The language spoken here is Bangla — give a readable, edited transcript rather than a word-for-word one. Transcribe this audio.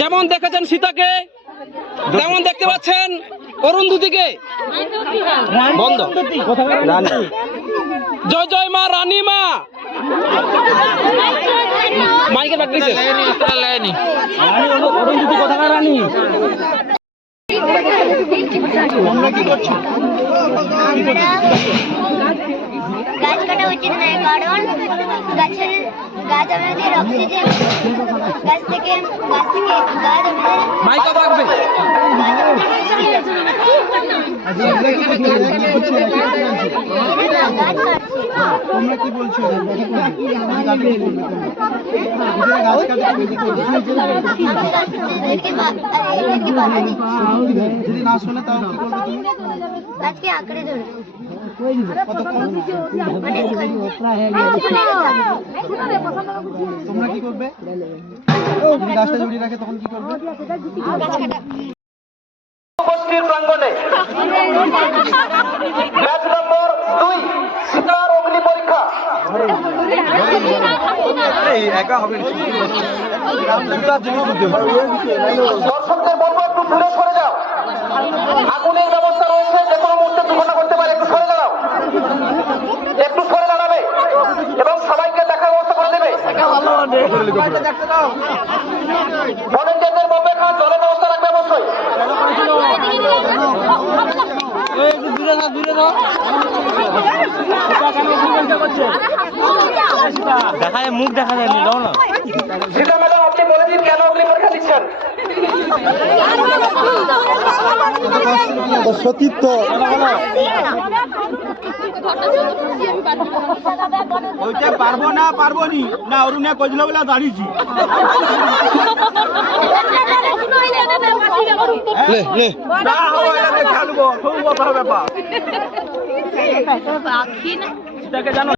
যেমন দেখেছেন সীতাকে, তেমন দেখতে পাচ্ছেন অরুন্ধতিকে। বন্ধ। জয় জয় মা রানী মা। মাইকে ডাকতেছে অরুন্ধতি কোথাকার রানী? গাছ কাটা উচিত নয়, কারণ গাছ আমাদের অক্সিজেন, গাছ থেকে গাছ আমাদের মাইকে ডাকবে। তোমরা কি বলছো? যদি না শুনে তাহলে কি করবে তুমি? গাছকে আঁকড়ে ধরে তোমরা কি করবে? যদি গাছটা জড়িয়ে রাখে তখন কি করবে? উপস্থিত প্রাঙ্গণে ব্যাচ নম্বর 2 সীতার অগ্নি পরীক্ষা। দর্শকদের বলবো একটু দূরে সরে যাও, আগুনের ব্যবস্থা রয়েছে, যে কোনো মুহূর্তে দুর্ঘটনা করতে পারে, একটু সরে দাঁড়াও, একটু সরে দাঁড়াবে এবং সবাইকে দেখার ব্যবস্থা করে দেবে। ভলেন্টিয়ারদের বলবে খান জলের ব্যবস্থা রাখবে অবশ্যই। দেখা যায় মুখ দেখা যায় না। সীতা ম্যাডাম, আপনি বলে দিন কেন অগ্নি পরীক্ষা দিচ্ছেন? সতীর্থ ওইটা পারবো না, পারবো নি না, অরুণা কইছিল বলে দাঁড়িয়েছি। খেলবো খুব কথা ব্যাপার।